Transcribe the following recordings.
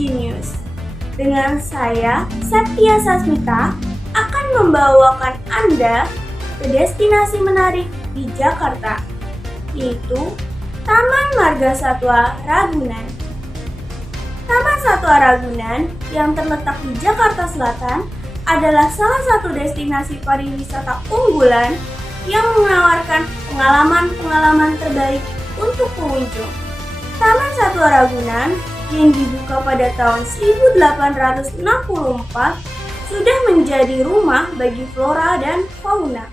Genius. Dengan saya, Septia Sasmita, akan membawakan Anda ke destinasi menarik di Jakarta, yaitu Taman Marga Satwa Ragunan. Taman Satwa Ragunan yang terletak di Jakarta Selatan adalah salah satu destinasi pariwisata unggulan yang menawarkan pengalaman-pengalaman terbaik untuk pengunjung. Taman Satwa Ragunan yang dibuka pada tahun 1864 sudah menjadi rumah bagi flora dan fauna.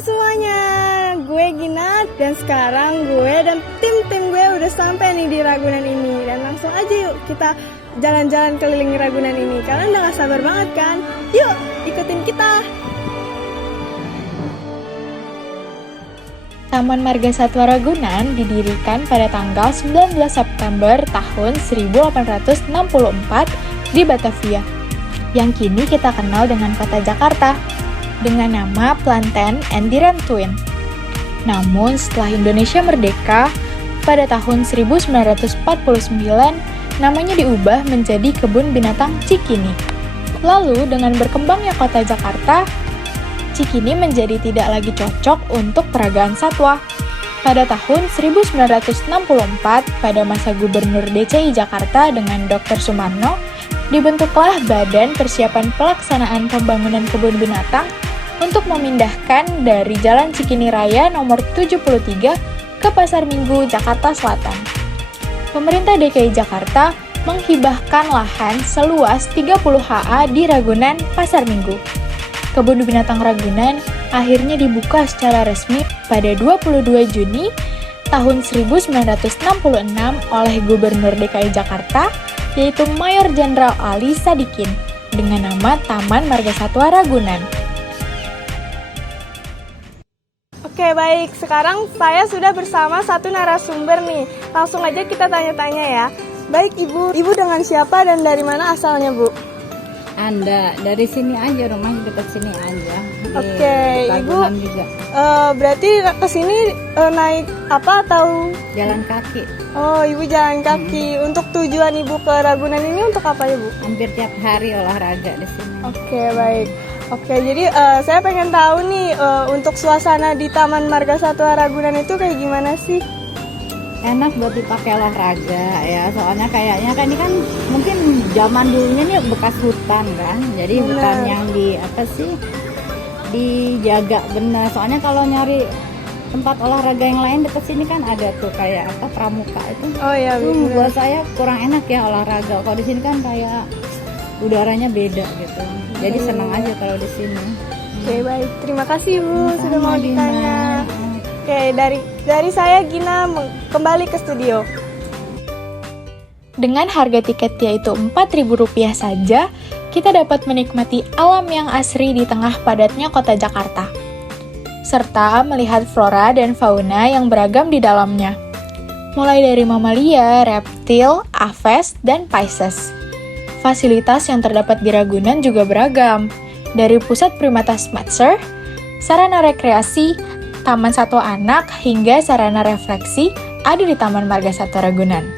Semuanya, gue Gina dan sekarang gue dan tim gue udah sampai nih di Ragunan ini. Dan langsung aja yuk kita jalan-jalan keliling Ragunan ini. Kalian udah gak sabar banget kan? Yuk ikutin kita. Taman Marga Satwa Ragunan didirikan pada tanggal 19 September tahun 1864 di Batavia, yang kini kita kenal dengan kota Jakarta, dengan nama Planten and Diran-Twin. Namun setelah Indonesia merdeka, pada tahun 1949, namanya diubah menjadi Kebun Binatang Cikini. Lalu dengan berkembangnya kota Jakarta, Cikini menjadi tidak lagi cocok untuk peragaan satwa. Pada tahun 1964, pada masa Gubernur DKI Jakarta dengan Dr. Sumarno, dibentuklah Badan Persiapan Pelaksanaan Pembangunan Kebun Binatang untuk memindahkan dari Jalan Cikini Raya nomor 73 ke Pasar Minggu, Jakarta Selatan. Pemerintah DKI Jakarta menghibahkan lahan seluas 30 ha di Ragunan, Pasar Minggu. Kebun Binatang Ragunan akhirnya dibuka secara resmi pada 22 Juni tahun 1966 oleh Gubernur DKI Jakarta, yaitu Mayor Jenderal Ali Sadikin, dengan nama Taman Marga Satwa Ragunan. Oke baik, sekarang saya sudah bersama satu narasumber nih. Langsung aja kita tanya-tanya ya. Baik Ibu dengan siapa dan dari mana asalnya Bu? Anda dari sini aja, rumah dekat sini aja. Oke, Ibu juga. Berarti ke sini naik apa atau Jalan kaki. Oh, Ibu jalan kaki. Untuk tujuan Ibu ke Ragunan ini untuk apa ya Bu? Hampir tiap hari olahraga di sini. Oke baik. Oke, jadi saya pengen tahu nih untuk suasana di Taman Marga Satwa Ragunan itu kayak gimana sih? Enak buat dipakai olahraga ya, soalnya kayaknya kan ini kan mungkin zaman dulunya nih bekas hutan kan, jadi Bener. hutan yang dijaga benar. Soalnya kalau nyari tempat olahraga yang lain dekat sini kan ada tuh kayak apa pramuka itu. Oh iya, bener. Buat saya kurang enak ya olahraga. Kalau di sini kan kayak udaranya beda gitu. Jadi senang aja kalau di sini. Oke baik, terima kasih Bu Sama-sama, sudah mau Gina. ditanya. Oke, dari saya Gina kembali ke studio. Dengan harga tiket yaitu Rp4.000 saja, kita dapat menikmati alam yang asri di tengah padatnya kota Jakarta, serta melihat flora dan fauna yang beragam di dalamnya, mulai dari mamalia, reptil, aves, dan pisces. Fasilitas yang terdapat di Ragunan juga beragam, dari pusat primata Smetser, sarana rekreasi, taman satwa anak, hingga sarana refleksi ada di Taman Marga Satwa Ragunan.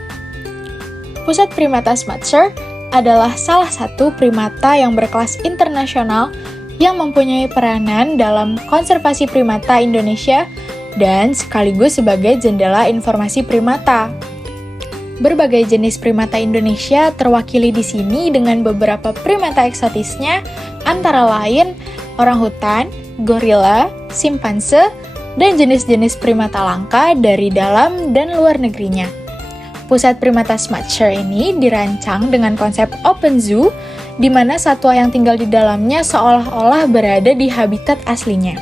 Pusat primata Smetser adalah salah satu primata yang berkelas internasional yang mempunyai peranan dalam konservasi primata Indonesia dan sekaligus sebagai jendela informasi primata. Berbagai jenis primata Indonesia terwakili di sini dengan beberapa primata eksotisnya, antara lain orangutan, gorila, simpanse, dan jenis-jenis primata langka dari dalam dan luar negerinya. Pusat primata Smetser ini dirancang dengan konsep open zoo, di mana satwa yang tinggal di dalamnya seolah-olah berada di habitat aslinya.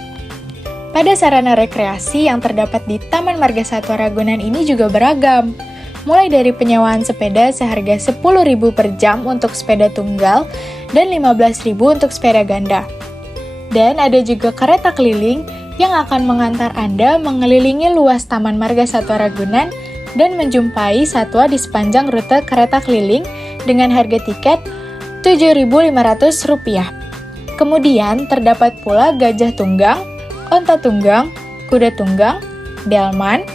Pada sarana rekreasi yang terdapat di Taman Marga Satwa Ragunan ini juga beragam. Mulai dari penyewaan sepeda seharga 10.000 per jam untuk sepeda tunggal dan 15.000 untuk sepeda ganda. Dan ada juga kereta keliling yang akan mengantar Anda mengelilingi luas Taman Marga Satwa Ragunan dan menjumpai satwa di sepanjang rute kereta keliling dengan harga tiket Rp7.500. Kemudian terdapat pula gajah tunggang, onta tunggang, kuda tunggang, delman,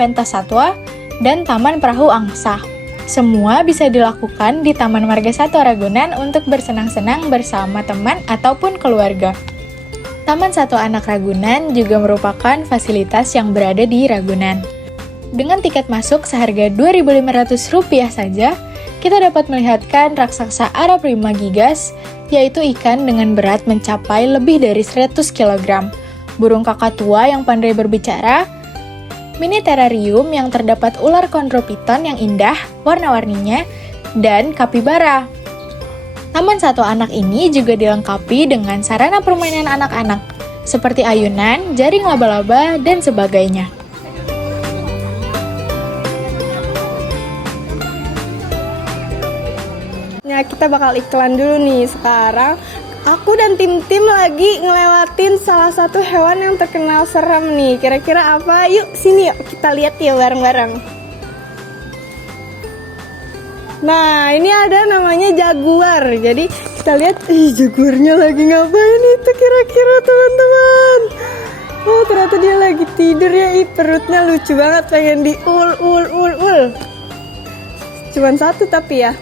pentas satwa, dan taman perahu angsa. Semua bisa dilakukan di Taman Marga Satwa Ragunan untuk bersenang-senang bersama teman ataupun keluarga. Taman Satwa Anak Ragunan juga merupakan fasilitas yang berada di Ragunan. Dengan tiket masuk seharga Rp2.500 saja, kita dapat melihatkan raksasa Arab Rima gigas, yaitu ikan dengan berat mencapai lebih dari 100 kg, burung kakatua yang pandai berbicara, mini terarium yang terdapat ular kondropiton yang indah warna-warninya, dan kapibara. Taman Satwa Anak ini juga dilengkapi dengan sarana permainan anak-anak, seperti ayunan, jaring laba-laba, dan sebagainya. Nah, kita bakal iklan dulu nih. Sekarang aku dan tim-tim lagi ngelewatin salah satu hewan yang terkenal serem nih. Kira-kira apa? Yuk, sini yuk kita lihat ya bareng-bareng. Nah, ini ada namanya jaguar. Jadi kita lihat, jaguarnya lagi ngapain itu kira-kira teman-teman? Oh, ternyata dia lagi tidur ya. Perutnya lucu banget, pengen diul. Cuman satu tapi ya.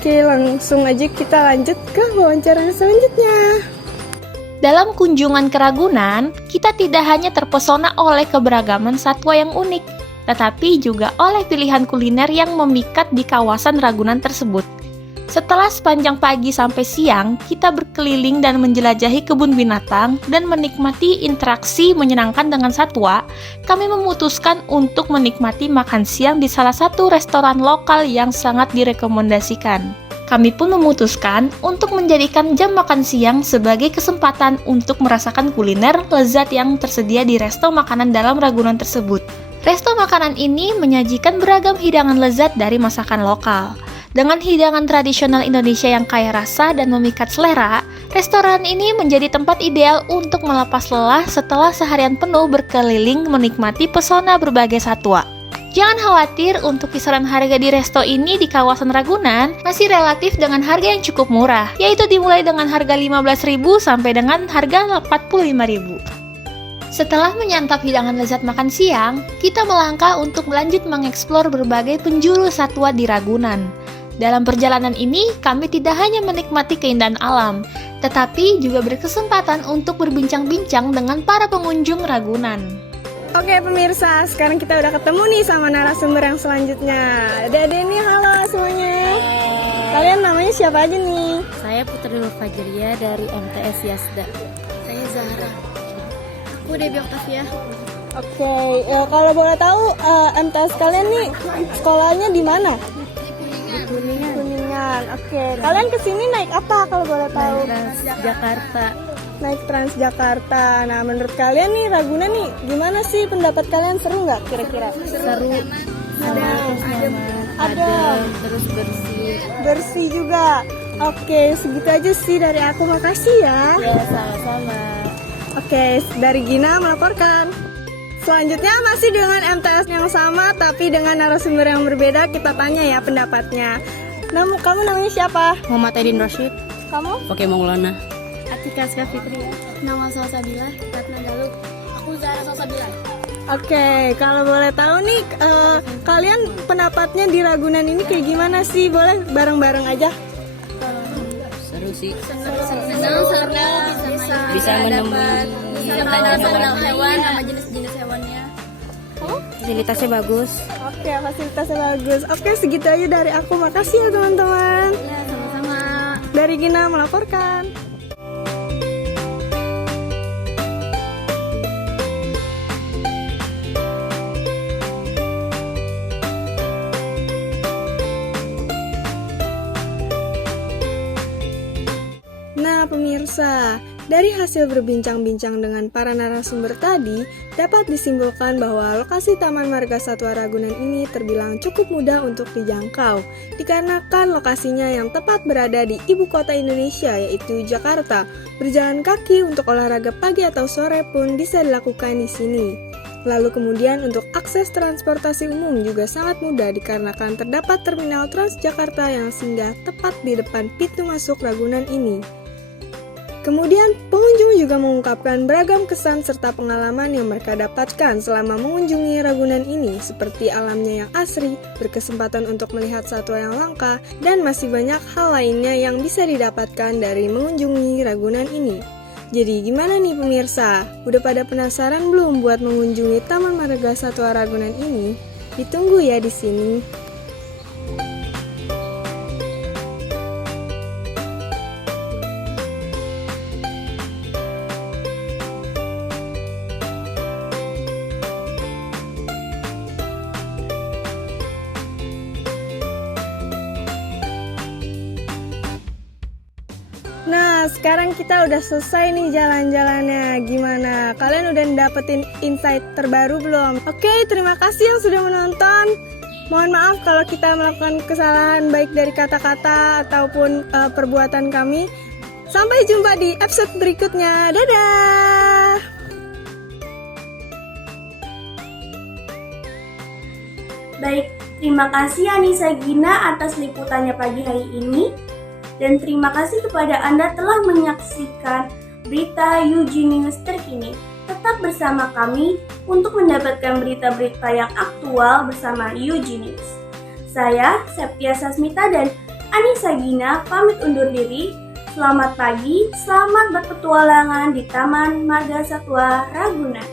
Oke, langsung aja kita lanjut ke wawancara selanjutnya. Dalam kunjungan ke Ragunan, kita tidak hanya terpesona oleh keberagaman satwa yang unik, tetapi juga oleh pilihan kuliner yang memikat di kawasan Ragunan tersebut. Setelah sepanjang pagi sampai siang, kita berkeliling dan menjelajahi kebun binatang dan menikmati interaksi menyenangkan dengan satwa, kami memutuskan untuk menikmati makan siang di salah satu restoran lokal yang sangat direkomendasikan. Kami pun memutuskan untuk menjadikan jam makan siang sebagai kesempatan untuk merasakan kuliner lezat yang tersedia di resto makanan dalam Ragunan tersebut. Resto makanan ini menyajikan beragam hidangan lezat dari masakan lokal. Dengan hidangan tradisional Indonesia yang kaya rasa dan memikat selera, restoran ini menjadi tempat ideal untuk melepas lelah setelah seharian penuh berkeliling menikmati pesona berbagai satwa. Jangan khawatir, untuk kisaran harga di resto ini di kawasan Ragunan masih relatif dengan harga yang cukup murah, yaitu dimulai dengan harga Rp15.000 sampai dengan harga Rp45.000. Setelah menyantap hidangan lezat makan siang, kita melangkah untuk melanjut mengeksplor berbagai penjuru satwa di Ragunan. Dalam perjalanan ini, kami tidak hanya menikmati keindahan alam, tetapi juga berkesempatan untuk berbincang-bincang dengan para pengunjung Ragunan. Oke pemirsa, sekarang kita udah ketemu nih sama narasumber yang selanjutnya. Dede nih, halo semuanya. Kalian namanya siapa aja nih? Saya Putri Nur Fajria dari MTS Yasda. Saya Zahra. Aku Debbie Octavia. Oke, kalau boleh tahu MTS kalian nih sekolahnya di mana? Kuningan. Oke, kalian kesini naik apa kalau boleh tahu? Transjakarta. Naik Transjakarta. Nah, menurut kalian nih Ragunan nih gimana sih, pendapat kalian seru nggak kira-kira? Seru. Adem. Terus bersih. Bersih juga. Oke, segitu aja sih dari aku. Makasih ya. Ya, sama-sama. Oke, dari Gina melaporkan. Selanjutnya masih dengan MTS yang sama tapi dengan narasumber yang berbeda, kita tanya ya pendapatnya. Kamu namanya siapa? Muhammad Aidin Rashid. Kamu? Pakai Maulana. Atika Fitri. Nama Salsabila, Ratna Galuh. Aku Zahra Salsabila. Oke, kalau boleh tahu nih kalian pendapatnya di Ragunan ini kayak gimana sih? Boleh bareng-bareng aja? Seru sih. Senang Bisa menemukan hewan sama jenis-jenis hewannya. fasilitasnya bagus. Oke, fasilitasnya bagus. Oke, segitu aja dari aku. Makasih ya teman-teman. Ya, sama-sama. Dari Gina melaporkan. Nah pemirsa, Dari hasil berbincang-bincang dengan para narasumber tadi, dapat disimpulkan bahwa lokasi Taman Marga Satwa Ragunan ini terbilang cukup mudah untuk dijangkau, dikarenakan lokasinya yang tepat berada di ibu kota Indonesia, yaitu Jakarta. Berjalan kaki untuk olahraga pagi atau sore pun bisa dilakukan di sini. Lalu kemudian untuk akses transportasi umum juga sangat mudah dikarenakan terdapat terminal Transjakarta yang singgah tepat di depan pintu masuk Ragunan ini. Kemudian, pengunjung juga mengungkapkan beragam kesan serta pengalaman yang mereka dapatkan selama mengunjungi Ragunan ini, seperti alamnya yang asri, berkesempatan untuk melihat satwa yang langka, dan masih banyak hal lainnya yang bisa didapatkan dari mengunjungi Ragunan ini. Jadi gimana nih pemirsa? Udah pada penasaran belum buat mengunjungi Taman Marga Satwa Ragunan ini? Ditunggu ya di sini. Nah, sekarang kita udah selesai nih jalan-jalannya. Gimana? Kalian udah dapetin insight terbaru belum? Oke, terima kasih yang sudah menonton. Mohon maaf kalau kita melakukan kesalahan baik dari kata-kata ataupun perbuatan kami. Sampai jumpa di episode berikutnya. Dadah! Baik, terima kasih Anissa Gina atas liputannya pagi hari ini. Dan terima kasih kepada Anda telah menyaksikan berita UG News terkini. Tetap bersama kami untuk mendapatkan berita-berita yang aktual bersama UG News. Saya, Septia Sasmita dan Anissa Gina pamit undur diri. Selamat pagi, selamat berpetualangan di Taman Marga Satwa Ragunan.